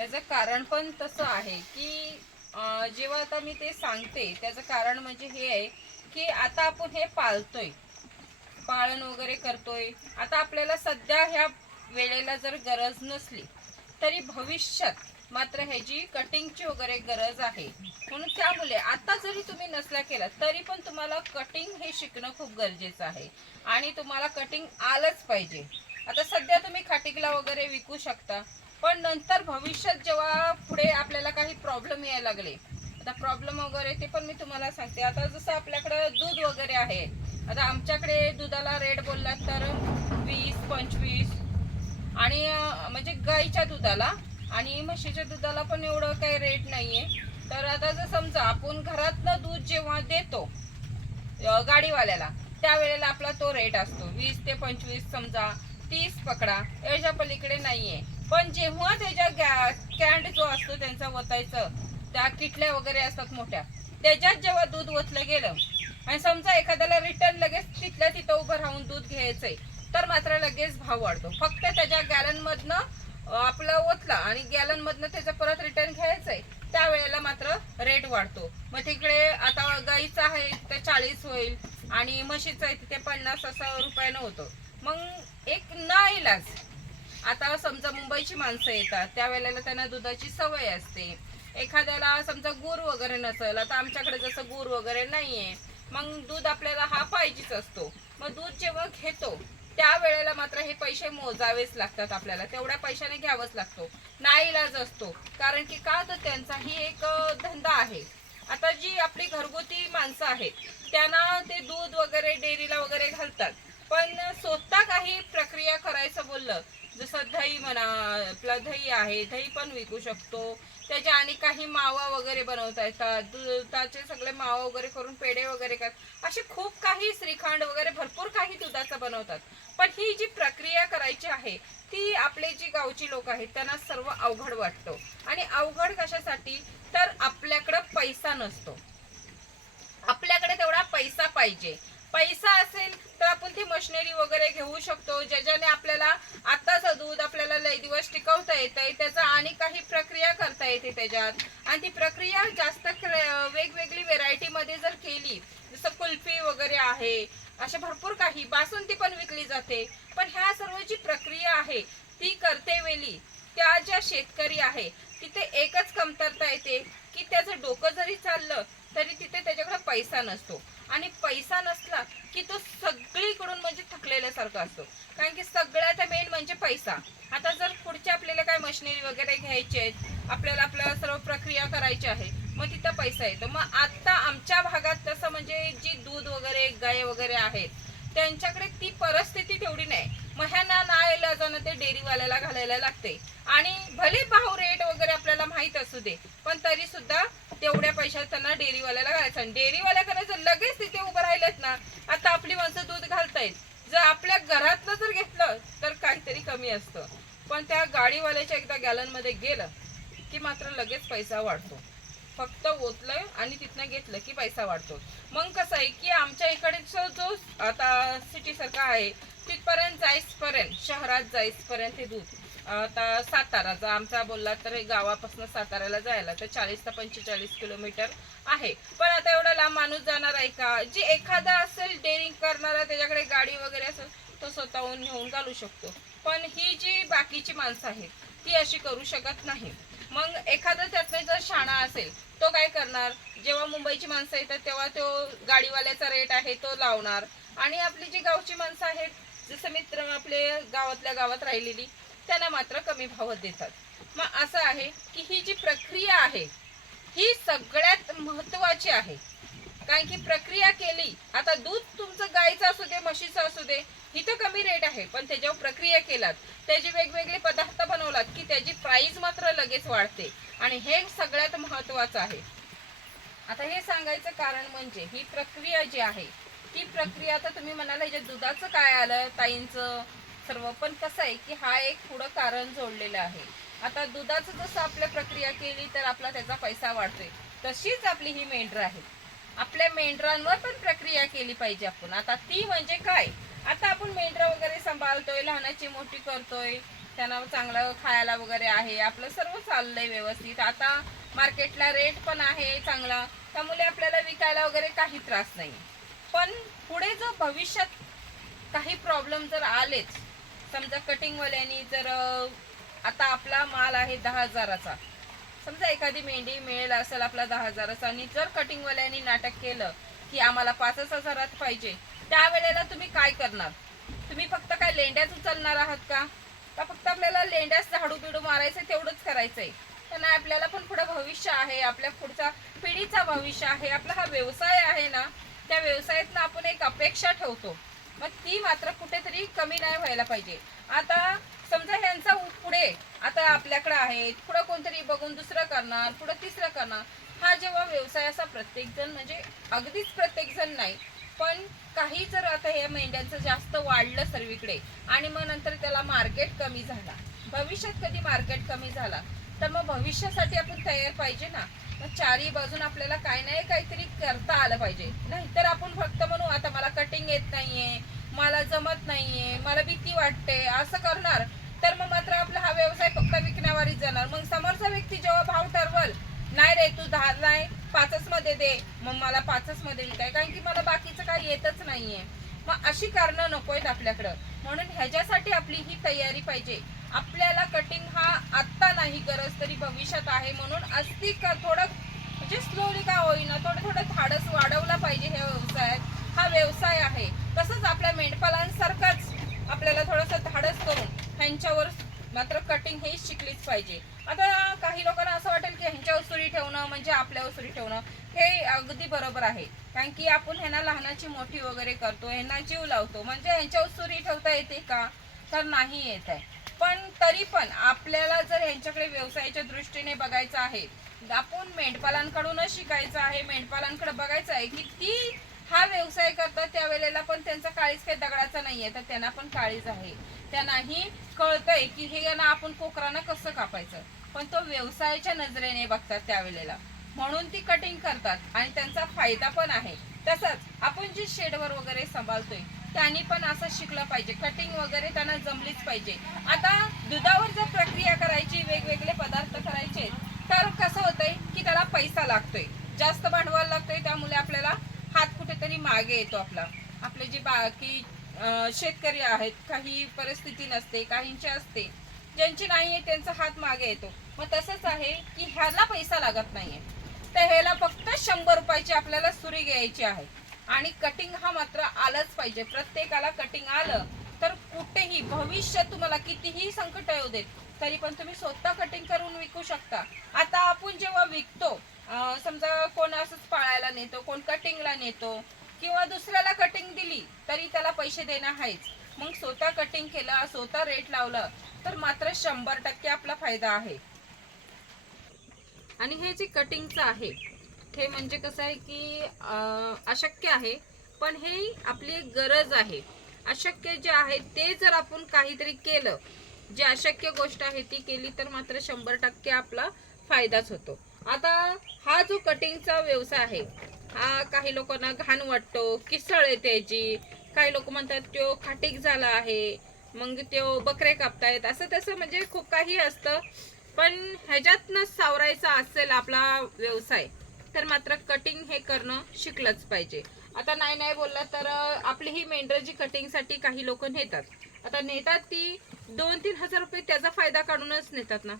त्याचं कारण पण तसं आहे की जेव्हा आता मी ते सांगते त्याचं कारण म्हणजे हे आहे की आता आपण हे पाळतोय. पाळण वगैरे करतोय. आता आपल्याला सध्या ह्या वेळेला जर गरज नसली तरी भविष्यात मात्र ह्याची कटिंगची वगैरे गरज आहे. म्हणून त्यामुळे आता जरी तुम्ही नसल्या केला तरी पण तुम्हाला कटिंग हे शिकणं खूप गरजेचं आहे. आणि तुम्हाला कटिंग आलंच पाहिजे. आता सध्या तुम्ही खाटिकला वगैरे विकू शकता. पण नंतर भविष्यात जेव्हा पुढे आपल्याला काही प्रॉब्लेम यायला लागले आता प्रॉब्लेम वगैरे ते पण मी तुम्हाला सांगते. आता जसं आपल्याकडं दूध वगैरे आहे आता आमच्याकडे दुधाला रेट बोललात तर वीस पंचवीस आणि म्हणजे गाईच्या दुधाला आणि म्हशीच्या दुधाला पण एवढं काही रेट नाही आहे तर आता जर समजा आपण घरातलं दूध जेव्हा देतो गाडीवाल्याला त्यावेळेला आपला तो रेट असतो. वीस ते पंचवीस समजा तीस पकडा याच्या पलीकडे आहे पण जेव्हा त्याच्या कॅन्ड जो असतो त्यांचा वतायचं त्या किटल्या वगैरे असतात मोठ्या त्याच्यात जेव्हा दूध ओतलं गेलं आणि समजा एखाद्याला रिटर्न लगेच तिथल्या तिथं उभं राहून दूध घ्यायचंय तर मात्र लगेच भाव वाढतो. फक्त त्याच्या गॅलन आपला ओतला आणि गॅलन मधनं परत रिटर्न घ्यायचंय त्यावेळेला मात्र रेट वाढतो. मग तिकडे आता गाईचं आहे तर चाळीस होईल आणि म्हशीचं आहे तिथे पन्नास असं रुपयानं होतं. मग एक ना इलाज आता समजा मुंबईची माणसं येतात त्यावेळेला त्यांना दुधाची सवय असते. एखाद्याला समजा गूर वगैरे नसेल आता आमच्याकडे जसं गूर वगैरे नाहीये मग दूध आपल्याला हा पाहिजेच असतो. मग दूध जेव्हा घेतो त्यावेळेला मात्र हे पैसे मोजावेच लागतात आपल्याला. तेवढ्या पैशाने घ्यावंच लागतो. नाईलाज असतो. कारण की का तर त्यांचा ही एक धंदा आहे. आता जी आपली घरगुती माणसं आहेत त्यांना ते दूध वगैरे डेअरीला वगैरे घालतात. पण स्वतः काही प्रक्रिया करायचं बोललं जसं दही म्हणा आपला दही आहे दही पण विकू शकतो. त्याच्या आणि काही मावा वगैरे बनवता येतात. दुधाचे सगळे मावा वगैरे करून पेढे वगैरे करतात असे खूप काही श्रीखंड वगैरे भरपूर काही दुधाचं बनवतात. पण ही जी प्रक्रिया करायची आहे ती आपले जी गावची लोक आहेत त्यांना सर्व अवघड वाटतो. आणि अवघड कशासाठी? तर आपल्याकडं पैसा नसतो. आपल्याकडे तेवढा पैसा पाहिजे. पैसा असेल तर आपण ती मशिनरी वगैरे घेऊ शकतो ज्याच्याने आपल्याला आत्ताचं दूध आपल्याला लय दिवस टिकवता येतंय त्याचा आणि काही प्रक्रिया करता येते त्याच्यात. आणि ती प्रक्रिया जास्त क्र- वेगवेगळी व्हेरायटीमध्ये जर केली जसं कुल्फी वगैरे आहे अशा भरपूर काही बासुंदी पण विकली जाते. पण ह्या सर्व जी प्रक्रिया आहे ती करते वेळी त्या ज्या शेतकरी आहे तिथे एकच कमतरता येते की त्याचं डोकं जरी चाललं तरी तिथे त्याच्याकडे पैसा नसतो. आणि पैसा नसला की तो सगळीकडून म्हणजे थकलेल्यासारखा असतो. कारण की सगळ्यात मेन म्हणजे पैसा. आता जर पुढचे आपल्याला काय मशिनरी वगैरे घ्यायची आहेत आपल्याला आपल्याला सर्व प्रक्रिया करायची आहे मग तिथं पैसा येतो. मग आता आमच्या भागात तसं म्हणजे जी दूध वगैरे गाय वगैरे आहेत त्यांच्याकडे ती परिस्थिती तेवढी नाही. मग ह्यांना ना जाणं ते डेअरीवाल्याला घालायला लागते. आणि भले भाव रेट वगैरे आपल्याला माहीत असू दे पण तरी सुद्धा तेवढ्या पैशात त्यांना डेअरीवाल्याला घालायचं. आणि डेअरीवाल्याकडे जर लगेच तिथे उभं राहिलेत ना आता आपली माणसं दूध घालतायत. जर आपल्या घरातलं जर घेतलं तर काहीतरी कमी असतं. पण त्या गाडीवाल्याच्या एकदा गॅलनमध्ये गेलं की मात्र लगेच पैसा वाढतो. फक्त ओतलं आणि तिथनं घेतलं की पैसा वाढतो. मग कसं आहे की आमच्या इकडचा जो आता सिटी सारखा आहे तिथपर्यंत जाईसपर्यंत शहरात जाईसपर्यंत हे दूध. आता साताराचा आमचा बोलला तर हे गावापासून साताऱ्याला जायला तर चाळीस ते पंचेचाळीस किलोमीटर आहे. पण आता एवढा लांब माणूस जाणार आहे का? जे एखादा असेल डेअरिंग करणारा त्याच्याकडे गाडी वगैरे असेल तो स्वतःहून नेऊन घालू शकतो. पण ही जी बाकीची माणसं आहेत ती अशी करू शकत नाही. मग एखादा त्यातनं जर शाणा असेल तो काय करणार? जेव्हा मुंबईची माणसं येतात तेव्हा तो गाडीवाल्याचा रेट आहे तो लावणार. आणि आपली जी गावची माणसं आहेत जसं मित्र आपले गावातल्या गावात राहिलेली त्यांना मात्र कमी भावात देतात. मग असं आहे की ही जी प्रक्रिया आहे ही सगळ्यात महत्त्वाची आहे. कारण की प्रक्रिया केली आता दूध तुमचं गाईचं असू दे म्हशीचं असू दे इथं कमी रेट आहे. पण त्याच्यावर प्रक्रिया केलात त्याचे वेगवेगळे पदार्थ बनवलात की त्याची प्राइस मात्र लगेच वाढते. आणि हे सगळ्यात महत्वाचं आहे. आता हे सांगायचं कारण म्हणजे ही प्रक्रिया जी आहे ती प्रक्रिया आता तुम्ही म्हणाला ह्याच्या दुधाचं काय आलं ताईंचं सर्व. पण कसं आहे की हा एक पुढं कारण जोडलेलं आहे. आता दुधाचं जसं आपल्या प्रक्रिया केली तर आपला त्याचा पैसा वाढतोय. तशीच आपली ही मेंढरं आहे. आपल्या मेंढरांवर पण प्रक्रिया केली पाहिजे आपण. आता ती म्हणजे काय? आता आपण मेंढरं वगैरे सांभाळतोय लहानाची मोठी करतोय त्यांना चांगलं खायला वगैरे आहे आपलं सर्व चाललंय व्यवस्थित. आता मार्केटला रेट पण आहे चांगला त्यामुळे आपल्याला विकायला वगैरे काही त्रास नाही. पण पुढे जर भविष्यात काही प्रॉब्लेम जर आलेच समजा कटिंगवाल्यानी जर आता आपला माल आहे दहा हजाराचा. समजा एखादी मेंढी मिळेल असेल आपला दहा हजाराचा आणि जर कटिंगवाल्यानी नाटक केलं की आम्हाला पाचच हजारात पाहिजे त्यावेळेला तुम्ही काय करणार? तुम्ही फक्त काय लेंड्याच उचलणार आहात का? का फक्त आपल्याला लेंड्याच झाडू बिडू मारायचं तेवढंच करायचंय? तर नाही आपल्याला पण पुढं भविष्य आहे आपल्या पुढचा पिढीचा भविष्य आहे आपला हा व्यवसाय आहे ना त्या व्यवसायातनं आपण एक अपेक्षा ठेवतो. मग ती मात्र कुठेतरी कमी नाही व्हायला पाहिजे. आता समजा ह्यांचा पुढे आता आपल्याकडे आहे पुढं कोणतरी बघून दुसरं करणार पुढं तिसरं करणार. हा जेव्हा व्यवसाय असा प्रत्येकजण म्हणजे अगदीच प्रत्येकजण नाही पण काही जर आता हे मेंढ्यांचं जास्त वाढलं सर्वीकडे आणि मग नंतर त्याला मार्केट कमी झाला भविष्यात कधी मार्केट कमी झाला तर मग भविष्यासाठी आपण तयार पाहिजे ना. मग चारही बाजून आपल्याला काही नाही काहीतरी करता आलं पाहिजे. नाहीतर आपण फक्त म्हणू कटिंग येत नाहीये मला जमत नाहीये मला भीती वाटते असं करणार. तर मग मात्र आपला हा व्यवसाय फक्त विकण्यावरच जाणार. मग समोरचा व्यक्ती जेव्हा भाव ठरवल नाही रे तू दहा नाही पाचच मध्ये दे. मग मला पाचच मध्ये विकाय. कारण की मला बाकीचं काही येतच नाहीये. मग अशी कारणं नकोयत आपल्याकडं. म्हणून ह्याच्यासाठी आपली ही तयारी पाहिजे. आपल्याला कटिंग हा आत्ता नाही गरज तरी भविष्यात आहे म्हणून असती का थोडं म्हणजे स्लोली का होईना थोडं थोडं धाडस वाढवला पाहिजे ह्या व्यवसायात हा व्यवसाय आहे तसंच आपल्या मेंढपालांसारखाच आपल्याला थोडंसं धाडस करून ह्यांच्यावर कटिंग हे शिकलीच पाहिजे. आता काही लोकांना असं वाटेल की ह्यांच्यावर सुरी ठेवणं म्हणजे आपल्यावर सुरी ठेवणं हे अगदी बरोबर आहे. कारण की आपण ह्यांना लहानाची मोठी वगैरे करतो ह्यांना जीव लावतो. म्हणजे ह्यांच्यावर सुरी ठेवता येते का? तर नाही येत आहे. पण तरी पण आपल्याला जर ह्यांच्याकडे व्यवसायाच्या दृष्टीने बघायचं आहे आपण मेंढपालांकडूनच शिकायचं आहे मेंढपालांकडे बघायचं आहे की ती हा व्यवसाय करतात त्यावेळेला पण त्यांचा काळीज काही दगडाचा नाहीये तर त्यांना पण काळीज आहे. त्यांनाही कळतंय की हे ना आपण कोकरानं कसं कापायचं? पण तो व्यवसायाच्या नजरेने बघतात त्यावेळेला. म्हणून ती कटिंग करतात आणि त्यांचा फायदा पण आहे. तसंच आपण जी शेडवर वगैरे सांभाळतोय त्यांनी पण असं शिकलं पाहिजे. कटिंग वगैरे त्यांना जमलीच पाहिजे. आता दुधावर जर प्रक्रिया करायची वेगवेगळे पदार्थ करायचे तर कसं होतंय की त्याला पैसा लागतोय. जास्त भांडवल लागतोय त्यामुळे आपल्याला हात कुठेतरी मागे येतो आपला. आपले जे बाकी शेतकरी आहेत काही परिस्थिती नसते काहींची असते. ज्यांची नाही आहे त्यांचा हात मागे येतो. मग तसंच आहे की ह्याला पैसा लागत नाहीये. तर ह्याला फक्त शंभर रुपयाची आपल्याला सुरी घ्यायची आहे. आणि कटिंग हा मात्र आलंच पाहिजे. प्रत्येकाला कटिंग आलं तर कुठेही भविष्यात तुम्हाला कितीही संकट येऊ देत तरी पण तुम्ही स्वतः कटिंग करून विकू शकता. आता आपण जेव्हा विकतो समजा कोण असंच पाळायला नेतो कोण कटिंगला नेतो किंवा दुसऱ्याला कटिंग दिली तरी त्याला पैसे देणं आहेच मग स्वतः कटिंग केलं स्वतः रेट लावलं तर मात्र शंभर टक्के आपला फायदा आहे. आणि हे जे कटिंगचं आहे हे म्हणजे कसं आहे की अशक्य आहे पण हे आपली एक गरज आहे. अशक्य जे आहे ते जर आपण काहीतरी केलं जी अशक्य गोष्ट आहे ती केली तर मात्र शंभर टक्के आपला फायदाच होतो. आता हा जो कटिंगचा व्यवसाय आहे हा काही लोकांना घाण वाटतो किसळ येते त्याची. काही लोक म्हणतात तो खाटीक झाला आहे. मग तो बकरे कापतायत. असं तसं म्हणजे खूप काही असतं. पण ह्याच्यातनं सावरायचा असेल आपला व्यवसाय तर मात्र कटिंग हे करणं शिकलंच पाहिजे. आता नाही नाही बोललं तर आपली ही मेंढर जी कटिंगसाठी काही लोक नेतात. आता नेतात ती दोन तीन हजार रुपये त्याचा फायदा काढूनच नेतात ना.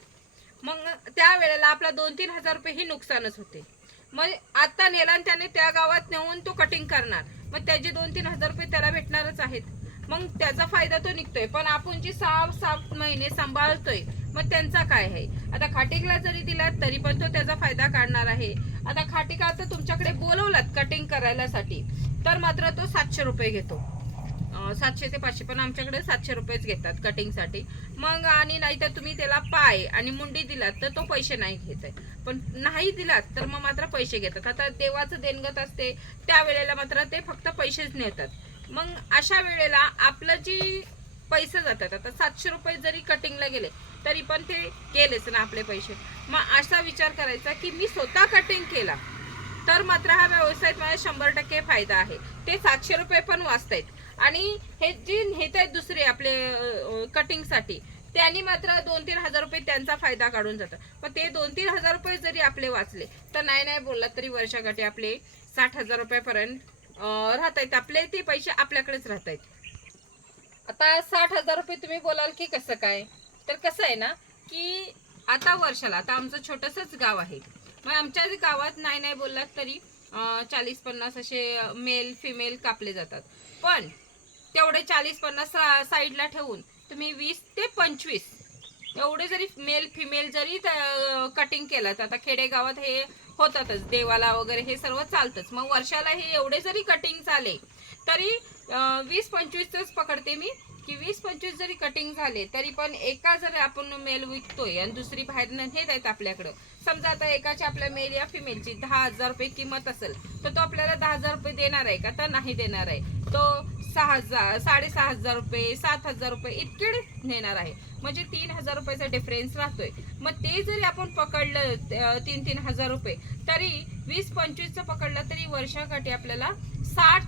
मग त्या वेळेला आपला दोन तीन हजार रुपये ही नुकसानच होते. मग आता नेला आणि त्याने त्या गावात नेऊन तो कटिंग करणार. मग त्याचे दोन तीन हजार रुपये त्याला भेटणारच आहेत. मग त्याचा फायदा तो निघतोय. पण आपण जी सहा सात महिने सांभाळतोय मग त्यांचा काय आहे? आता खाटिकला जरी दिला तरी पण तो त्याचा फायदा काढणार आहे. आता खाटिका आता तुमच्याकडे बोलवलात कटिंग करायला साठी तर मात्र तो सातशे रुपये घेतो. सातशे ते पाचशे पण आमच्याकडे सातशे रुपयेच घेतात कटिंगसाठी मग आणि नाहीतर तुम्ही त्याला पाय आणि मुंडी दिलात तर तो पैसे नाही घेत आहे. पण नाही दिलात तर मग मात्र पैसे घेतात. आता देवाचं देणगत असते त्या वेळेला मात्र ते फक्त पैसेच नेतात. मग अशा वेळेला आपलं जी पैसे जातात आता सातशे रुपये जरी कटिंगला गेले तरी पण ते गेलेच ना आपले पैसे. मग असा विचार करायचा की मी स्वतः कटिंग केला तर मात्र हा व्यवसायात मला शंभर टक्के फायदा आहे. ते सातशे रुपये पण वाचतायत. आणि हे जे नेत आहेत दुसरे आपले कटिंगसाठी त्यांनी मात्र दोन तीन हजार रुपये त्यांचा फायदा काढून जातात पण ते दोन तीन हजार रुपये जरी आपले वाचले तर नाही नाही बोलला तरी वर्षाकाठी आपले साठ हजार रुपयापर्यंत राहत आहेत आपले ते पैसे आपल्याकडेच राहत आहेत आता साठ हजार रुपये तुम्ही बोलाल की कसं काय? तर कसं आहे ना की आता वर्षाला आता आमचं छोटंसंच गाव आहे. मग आमच्या गावात नाही नाही बोललात तरी चाळीस पन्नास असे मेल फिमेल कापले जातात. पण तेवढे चाळीस पन्नास सा- साईडला ठेवून तुम्ही वीस ते पंचवीस एवढे जरी मेल फिमेल जरी कटिंग केलं तर आता खेडेगावात हे होतातच देवाला वगैरे हे सर्व चालतंच. मग वर्षाला हे एवढे जरी कटिंग झाले तरी वीस पंचवीसच पकडते मी की वीस पंचवीस जरी कटिंग झाले तरी पण एका जर आपण मेल विकतोय आणि दुसरी बाहेरनं नेत आहेत आपल्याकडं. समजा आता एकाची आपल्या मेल या फिमेलची दहा हजार रुपये किंमत असेल तर तो आपल्याला दहा हजार रुपये देणार आहे का? तर नाही देणार आहे. तो सहा हजार साडेसहा हजार रुपये सात हजार रुपये इतके नेणार आहे. म्हणजे तीन हजार रुपयाचा डिफरन्स राहतोय. मग ते जरी आपण पकडलं तीन तीन हजार रुपये तरी वीस पंचवीसचं पकडलं तरी वर्षाकाठी आपल्याला साठ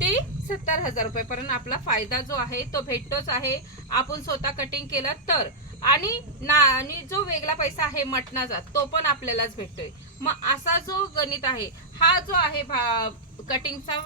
ते सत्तर हजार रुपयेपर्यंत आपला फायदा जो आहे तो भेटतोच आहे. आपण स्वतः कटिंग केलं तर. आणि ना आणि जो वेगळा पैसा आहे मटणाचा तो पण आपल्यालाच भेटतोय. मग असा जो गणित आहे हा जो आहे भा- कटिंगचा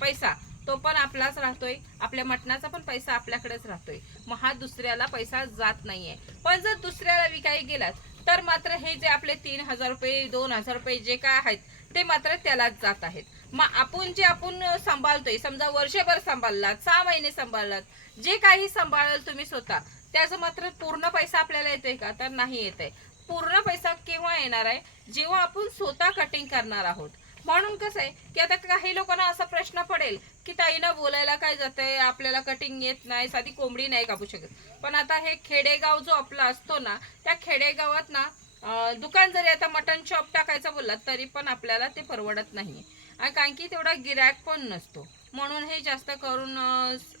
पैसा तो पण आपलाच राहतोय. आपल्या मटणाचा पण पैसा आपल्याकडेच राहतोय. मग हा दुसऱ्याला पैसा जात नाहीये. पण जर दुसऱ्याला विकायला गेलात तर मात्र हे जे आपले तीन हजार रुपये दोन हजार रुपये जे काय आहेत ते मात्र त्यालाच जात आहेत. मग आपण जे आपण सांभाळतोय समजा वर्षभर सांभाळलात सहा महिने सांभाळलात जे काही सांभाळाल तुम्ही स्वतः त्याचा मात्र पूर्ण पैसा आपल्याला येतोय का? तर नाही येत आहे पूर्ण पैसा केव्हा येणार आहे? जेव्हा आपण स्वतः कटिंग करणार आहोत. म्हणून कसं आहे की आता काही लोकांना असा प्रश्न पडेल की ताईनं बोलायला काय जातंय? आपल्याला कटिंग येत नाही साधी कोंबडी नाही कापू शकत. पण आता हे खेडेगाव जो आपला असतो ना त्या खेडेगावात ना दुकान जरी आता मटन शॉप टाकायचं बोललात तरी पण आपल्याला ते परवडत नाही आणि कारण की तेवढा गिरॅक पण नसतो. म्हणून हे जास्त करून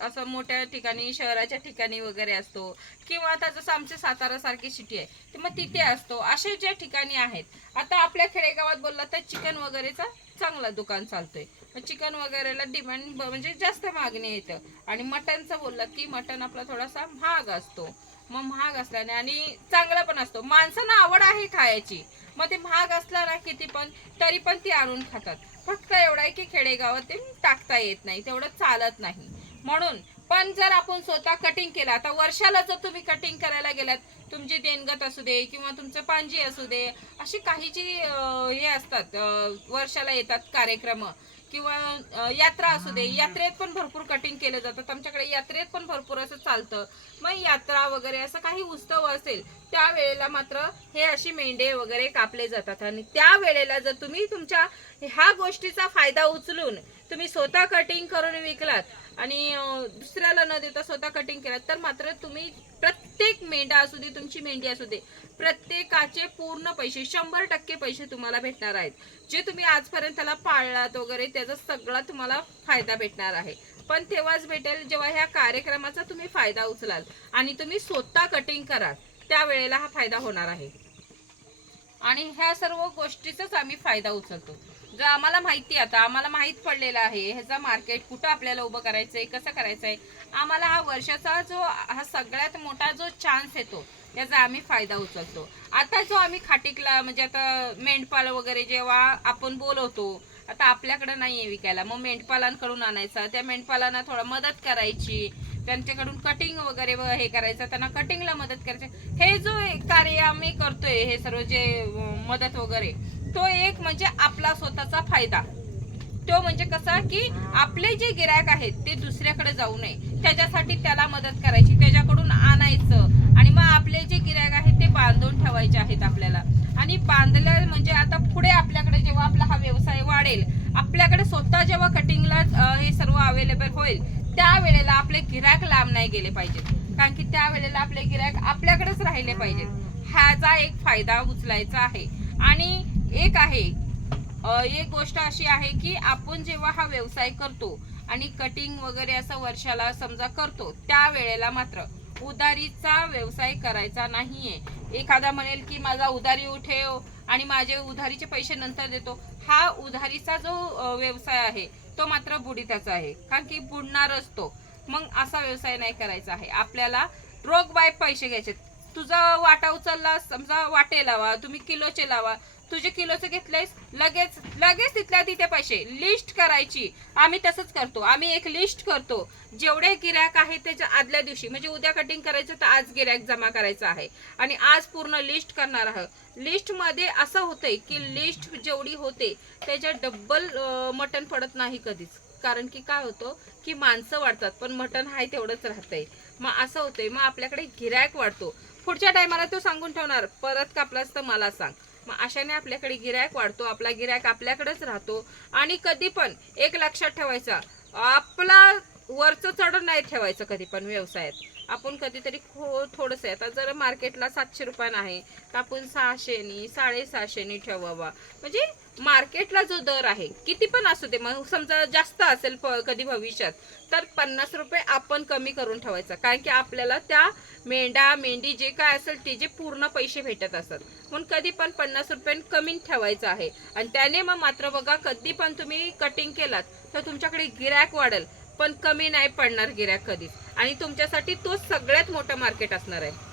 असं मोठ्या ठिकाणी शहराच्या ठिकाणी वगैरे असतो. किंवा आता जसं आमच्या सातारा सारखी सिटी आहे तर मग तिथे असतो. असे ज्या ठिकाणी आहेत आता आपल्या खेडेगावात बोलला तर चिकन वगैरेचा चांगला दुकान चालतोय. चिकन वगैरेला डिमांड म्हणजे जास्त मागणी येतं आणि मटनचं बोललं की मटन आपला थोडासा महाग असतो. मग महाग असल्याने आणि चांगला पण असतो. माणसांना आवड आहे खायची. मग ते महाग असला ना किती पण तरी पण ती आणून खातात. फक्त एवढं आहे की खेडेगावात ते टाकता येत नाही तेवढं चालत नाही. म्हणून पण जर आपण स्वतः कटिंग केलं आता वर्षाला जर तुम्ही कटिंग करायला गेलात तुमची देणगत असू दे किंवा तुमचं पांजी असू दे अशी काही जी हे असतात वर्षाला येतात कार्यक्रम. किंवा यात्रा असू दे यात्रेत पण भरपूर कटिंग केलं जातात आमच्याकडे यात्रेत पण भरपूर असं चालतं. मग यात्रा वगैरे असं काही उत्सव असेल त्यावेळेला मात्र हे अशी मेंढे वगैरे कापले जातात. आणि त्यावेळेला जर तुम्ही तुमच्या ह्या गोष्टीचा फायदा उचलून तुम्ही स्वतः कटिंग करून विकलात आणि दुसऱ्याला न देता स्वतः कटिंग केलात तर मात्र तुम्ही प्रत्येक मेंढा असू दे तुमची मेंढी असू दे प्रत्येकाचे पूर्ण पैसे शंभर टक्के पैसे तुम्हाला भेटणार आहेत. जे तुम्ही आजपर्यंत त्याला पाळलात वगैरे त्याचा सगळा तुम्हाला फायदा भेटणार आहे. पण तेव्हाच भेटेल जेव्हा ह्या कार्यक्रमाचा तुम्ही फायदा उचलाल आणि तुम्ही स्वतः कटिंग कराल त्यावेळेला हा फायदा होणार आहे. आणि ह्या सर्व गोष्टीचाच आम्ही फायदा उचलतो. जो आम्हाला माहिती आता आम्हाला माहीत पडलेलं आहे ह्याचा मार्केट कुठं आपल्याला उभं करायचंय कसं करायचंय आम्हाला हा वर्षाचा जो हा सगळ्यात मोठा जो चान्स येतो त्याचा आम्ही फायदा उचलतो. आता जो आम्ही खाटीकला म्हणजे आता मेंढपाल वगैरे जेव्हा आपण बोलवतो आता आपल्याकडे नाहीये विकायला. मग मेंढपालांकडून आणायचा त्या मेंढपालांना थोडा मदत करायची त्यांच्याकडून कटिंग वगैरे हे करायचं त्यांना कटिंगला मदत करायची. हे जो कार्य आम्ही करतोय हे सर्व जे मदत वगैरे तो एक म्हणजे आपला स्वतःचा फायदा. तो म्हणजे कसा की आपले जे गिरायक आहेत ते दुसऱ्याकडे जाऊ नये. त्याच्यासाठी त्याला मदत करायची त्याच्याकडून आणायचं. आणि मग आपले जे गिरायक आहेत ते बांधून ठेवायचे आहेत आपल्याला. आणि बांधल्या म्हणजे आता पुढे आपल्याकडे जेव्हा आपला हा व्यवसाय वाढेल आपल्याकडे स्वतः जेव्हा कटिंगला हे सर्व अवेलेबल होईल त्यावेळेला आपले गिरायक लांब नाही गेले पाहिजेत. कारण की त्यावेळेला आपले गिरायक आपल्याकडेच राहिले पाहिजेत. ह्याचा एक फायदा उचलायचा आहे. आणि एक आहे. एक गोष्ट अशी आहे की आपण जेव्हा हा व्यवसाय करतो आणि कटिंग वगैरे असं वर्षाला समजा करतो त्यावेळेला मात्र उधारीचा व्यवसाय करायचा नाहीये. एखादा म्हणेल की माझा उधारी उठेव आणि माझे उधारीचे पैसे नंतर देतो. हा उधारीचा जो व्यवसाय आहे तो मात्र बुडीताचा आहे. कारण की बुडणारच तो. मग असा व्यवसाय नाही करायचा आहे. आपल्याला रोग बाय पैसे घ्यायचे तुझा वाटा उचलला समजा वाटे लावा तुम्ही किलोचे लावा तुझे किलोचं घेतलेस लगेच लगेच तिथल्या तिथे पैसे. लिस्ट करायची. आम्ही तसंच करतो. आम्ही एक लिस्ट करतो. जेवढे गिरॅक आहे त्याच्या आदल्या दिवशी म्हणजे उद्या कटिंग करायचं तर आज गिरॅक जमा करायचं आहे. आणि आज पूर्ण लिस्ट करणार आहोत लिस्टमध्ये असं होतंय की लिस्ट जेवढी होते त्याच्या डब्बल मटण पडत नाही कधीच. कारण की काय होतं की माणसं वाढतात पण मटण आहे तेवढंच राहतंय. मग असं होतंय मग आपल्याकडे गिरायक वाढतो. पुढच्या टायमाला तो सांगून ठेवणार परत कापलास तर मला सांग. मग अशाने आपल्याकडे गिरायक वाढतो आपला गिरायक आपल्याकडेच राहतो आणि कधी पण एक लक्षात ठेवायचा आपला वरचं चढ नाही ठेवायचं कधी पण व्यवसायात आपण कधीतरी खो थोडंसं आहे. आता जर मार्केटला सातशे रुपयानं आहे तर आपण सहाशेनी साडेसहाशेनी ठेवावा म्हणजे मार्केटला जो दर आहे किती पण असू दे मग समजा जास्त असेल कधी भविष्यात तर पन्नास रुपये आपण कमी करून ठेवायचा. कारण की आपल्याला त्या मेंढा मेंढी जे काय असेल ते जे पूर्ण पैसे भेटत असतात. म्हणून कधी पण पन्नास रुपये कमी ठेवायचं आहे. आणि त्याने मग मात्र बघा कधी पण तुम्ही कटिंग केलात तर तुमच्याकडे गिरॅक वाढेल. पण कमी नाही पडणार गिरॅक कधीच. आणि तुमच्यासाठी तो सगळ्यात मोठं मार्केट असणार आहे.